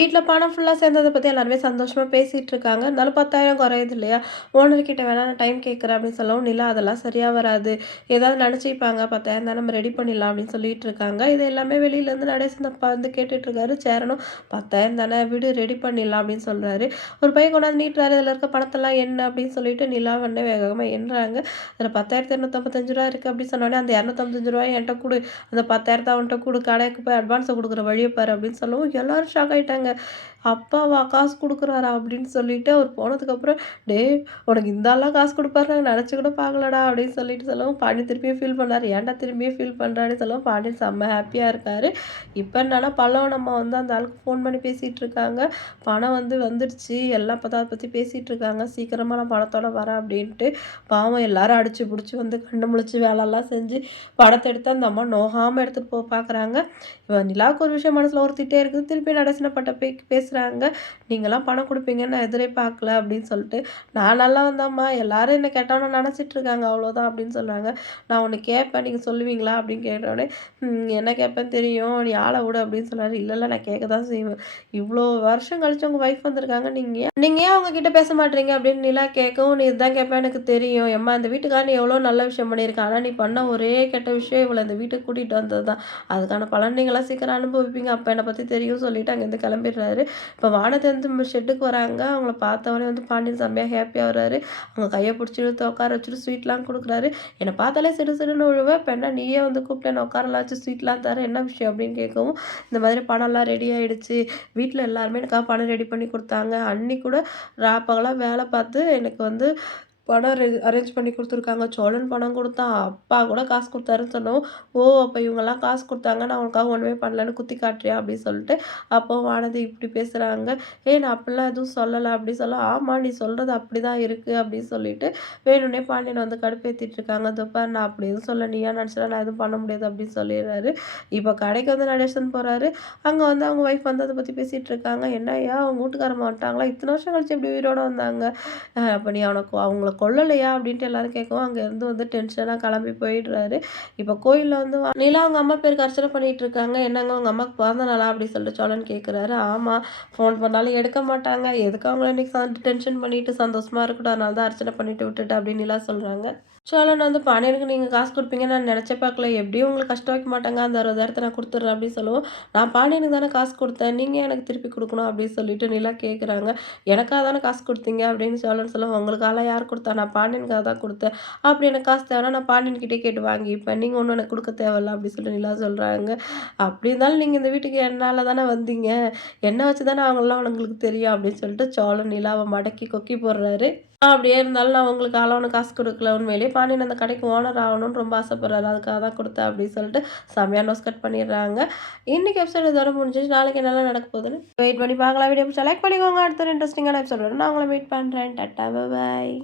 வீட்டில் பணம் ஃபுல்லாக சேர்ந்ததை பற்றி எல்லாருமே சந்தோஷமாக பேசிகிட்டு இருக்காங்க. இருந்தாலும் 10,000 குறையுது இல்லையா? ஓனர் வேணால் நான் டைம் கேட்குறேன் அப்படின்னு சொல்லவும், நிலா அதெல்லாம் சரியாக வராது. ஏதாவது நினச்சிப்பாங்க பத்தாயிரம் தானே நம்ம ரெடி பண்ணிடலாம் அப்படின்னு சொல்லிட்டு இருக்காங்க. இது எல்லாமே வெளியிலேருந்து நடேசன் அப்பா வந்து கேட்டுட்ருக்காரு சேரணும் சேரனும் 10,000 தானே விடு ரெடி பண்ணிடலாம் அப்படின்னு சொல்கிறாரு ஒரு பையன் கொண்டாந்து நீட்டுறாரு. இதில் இருக்க பணத்தெல்லாம் என்ன அப்படின்னு சொல்லிட்டு நிலா உடனே வேக வேகமா எண்ணுறாங்க. அதில ரூ. 10,255 இருக்கு அப்படின்னு சொன்னோடனே அந்த இரநூத்தம்பத்தஞ்சு ரூபாய் என்கிட்ட கொடு அந்த பத்தாயிரத்தை அவன்கிட்ட கொடு கடைக்கு போய் அட்வான்ஸை கொடுக்குற வழியை பாரு அப்படின்னு சொல்லவும், எல்லாரும் ஷாக் ஆயிட்டாங்க. அப்பாவா காசு கொடுக்குறாரா அப்படின்னு சொல்லிட்டு அவர் போனதுக்கப்புறம், டேய் உனக்கு இந்த ஆள்லாம் காசு குடுப்பாரு நினச்சி கூட பார்க்கலடா அப்படின்னு சொல்லிட்டு சொல்லவும், பாண்டியன் திருப்பியும் ஃபீல் பண்ணாரு. ஏன்டா திரும்பியும் ஃபீல் பண்ணுறான்னு சொல்லவும், பாண்டியன் செம்ம ஹாப்பியாக இருக்கார் இப்போ என்னன்னா பழம் நம்ம வந்து அந்த ஆளுக்கு ஃபோன் பண்ணி பேசிகிட்டு இருக்காங்க. பணம் வந்து வந்துடுச்சு. எல்லாம் இப்ப அதை பற்றி பேசிகிட்டு இருக்காங்க. சீக்கிரமாக நான் பணத்தோட வரேன் அப்படின்ட்டு. பாவம் எல்லாரும் அடிச்சு பிடிச்சி வந்து கண்ணு முழிச்சு வேலைலாம் செஞ்சு படத்தை எடுத்து அந்த அம்மா நோகாமல் எடுத்துகிட்டு போ பார்க்குறாங்க. இவ நிலாவுக்கு ஒரு விஷயம் மனசில் ஒருத்திட்டே இருக்குது. திருப்பி நடசினப்பட்ட போய் பேசுகிறாங்க நீங்களாம் பணம் கொடுப்பீங்கன்னு நான் எதிரேபார்க்கல அப்படின்னு சொல்லிட்டு, நான் நல்லா வந்தாம்மா எல்லாரும் என்ன கெட்டவனா நினச்சிட்ருக்காங்க அவ்வளோதான் அப்படின்னு சொல்கிறாங்க நான் ஒன்று கேட்பேன். நீங்கள் சொல்லுவீங்களா? அப்படின்னு கேட்டோடனே என்ன கேட்பேன்னு தெரியும். நீ ஆளை விடு அப்படின்னு சொல்கிறாரு இல்லை இல்லை நான் கேட்க தான் செய்வேன். இவ்வளோ வருஷம் கழிச்சு உங்கள் ஒய்ஃப் வந்திருக்காங்க. நீங்கள் ஏன் ஏன் அவங்கக்கிட்ட பேச மாட்டீங்க அப்படின்னு நிலா கேட்கவும், நீ இதுதான் கேட்பேன் எனக்கு தெரியும். எம்மா இந்த வீட்டுக்காக நீ எவ்வளோ நல்ல விஷயம் பண்ணியிருக்கேன் ஆனால் நீ பண்ண ஒரே கெட்ட விஷயம் இவ்வளோ இந்த வீட்டுக்கு கூட்டிகிட்டு வந்தது தான். அதுக்கான பலன் நீங்களாம் சீக்கிரம் அனுபவிப்பீங்க. அப்போ என்னை பற்றி தெரியும் சொல்லிட்டு அங்கேருந்து கிளம்பிடுறாரு. இப்போ வானதி வந்து ஷெட்டுக்கு வராங்க. அவங்கள பார்த்தவொடனே வந்து பாண்டியன் செம்மையாக ஹாப்பியாக வர்றாரு அவங்க கையை பிடிச்சிட்டு உட்கார வச்சுட்டு ஸ்வீட்லாம் கொடுக்குறாரு என்னை பார்த்தாலே சிடு சிடுன்னு விழுவ. இப்போ என்ன நீயே வந்து கூப்பிட்டேன் உட்காரலாம் வச்சு ஸ்வீட்லாம் தர என்ன விஷயம்? அப்படின்னு கேட்கவும், இந்த மாதிரி பணம்லாம் ரெடி ஆகிடுச்சு வீட்டில் எல்லாருமே எனக்காக பணம் ரெடி பண்ணி கொடுத்தாங்க அன்னி கூட ராப்பகலாம் வேலை பார்த்து எனக்கு வந்து பணம் ரெ அரேஞ்ச் பண்ணி கொடுத்துருக்காங்க சோழன் பணம் கொடுத்தான் அப்பா கூட காசு கொடுத்தாருன்னு சொன்னோம் ஓ! அப்போ இவங்கெல்லாம் காசு கொடுத்தாங்க நான் உனக்காக ஒன்றுமே பண்ணலன்னு குத்தி காட்டுறியா? அப்படின்னு சொல்லிட்டு, அப்போ வானதி இப்படி பேசுகிறாங்க ஏ நான் அப்படிலாம் எதுவும் சொல்லலை அப்படி சொல்ல, ஆமாம் நீ சொல்றது அப்படிதான் இருக்குது அப்படின்னு சொல்லிட்டு, வேணும்னே பாண்டியன் வந்து கடுப்பேற்றிட்டு இருக்காங்க. தப்பா நான் அப்படி எதுவும் சொல்ல நீயா நெனச்சனா நான் எதுவும் பண்ண முடியாது அப்படின்னு சொல்லிடுறாரு. இப்போ கடைக்கு வந்து நடேசன் போகிறாரு அங்கே வந்து அவங்க ஒய்ஃப் வந்து அதை பற்றி பேசிகிட்டு இருக்காங்க. ஐயா அவங்க வீட்டுக்காரவர் வந்துட்டாங்களா? இத்தனை வருஷம் கழிச்சு இப்படி உயிரோட வந்தாங்க? அப்போ நீ அவனுக்கு அவங்கள கொல்லலையா? அப்படின்ட்டு எல்லாரும் கேட்கவும், அங்கேருந்து வந்து டென்ஷனாக கிளம்பி போயிடுறாரு. இப்போ கோயிலில் வந்து வா நிலா அவங்க அம்மா பேருக்கு அர்ச்சனை பண்ணிட்டு இருக்காங்க. என்னங்க அவங்க அம்மாக்கு பிறந்த நாளா? அப்படின்னு சொல்லிட்டு சோழன் கேட்குறாரு. ஆமாம் ஃபோன் பண்ணாலும் எடுக்க மாட்டாங்க. எதுக்கு அவங்கள இன்னைக்கு டென்ஷன் பண்ணிட்டு சந்தோஷமா இருக்கட்டும். அதனால தான் அர்ச்சனை பண்ணிட்டு விட்டுட்டு அப்படின்னு நிலா சொல்றாங்க. நான் வந்து பாண்டியனுக்கு நீங்கள் காசு கொடுப்பீங்க நான் நினச்ச பார்க்கல. எப்படியும் உங்களுக்கு கஷ்டம் வைக்க மாட்டாங்க. அந்த 60,000 நான் கொடுத்துட்றேன் அப்படின்னு சொல்லுவோம் நான் பாண்டியனுக்கு தானே காசு கொடுத்தேன் நீங்கள் எனக்கு திருப்பி கொடுக்கணும் அப்படின்னு சொல்லிட்டு நிலா கேட்குறாங்க. எனக்காக தானே காசு கொடுத்தீங்க அப்படின்னு சோழன் சொல்லுவோம் உங்களுக்காகலாம் யார் கொடுத்தா நான் பாண்டியனுக்காக தான் கொடுத்தேன் அப்படி எனக்கு காசு தேவைன்னா நான் பாண்டியன்கிட்டே கேட்டு வாங்கிப்பேன். நீங்கள் ஒன்றும் எனக்கு கொடுக்க தேவையில்ல அப்படின்னு சொல்லி நிலா சொல்கிறாங்க அப்படி இருந்தாலும் நீங்கள் இந்த வீட்டுக்கு என்னால் தானே வந்தீங்க. என்ன வச்சு தானே அவங்களாம் உங்களுக்கு தெரியும் அப்படின்னு சொல்லிட்டு சோழன் நிலாவை மடக்கி கொக்கி போடுறாரு. அப்படியே இருந்தாலும் நான் உங்களுக்கு ஆளவனும் காசு கொடுக்கல உண்மையிலே பாண்டியன் அந்த கடைக்கு ஓனர் ஆகணும்னு ரொம்ப ஆசைப்படுறாரு. அதுக்காக தான் கொடுத்தேன் அப்படின்னு சொல்லிட்டு செம்மையாக நோஸ் கட் பண்ணிடுறாங்க. இன்றைக்கி எபிசோட் இதோட முடிஞ்சிச்சு நாளைக்கு என்னலாம் நடக்க போகுதுன்னு வெயிட் பண்ணி பார்க்கலாம். வீடியோ செலக்ட் லைக் பண்ணிக்கோங்க. அடுத்த ஒரு இன்ட்ரெஸ்டிங்கான எபிசோடோட நான் உங்களை மீட் பண்ணுறேன் டட்டா பை பாய்.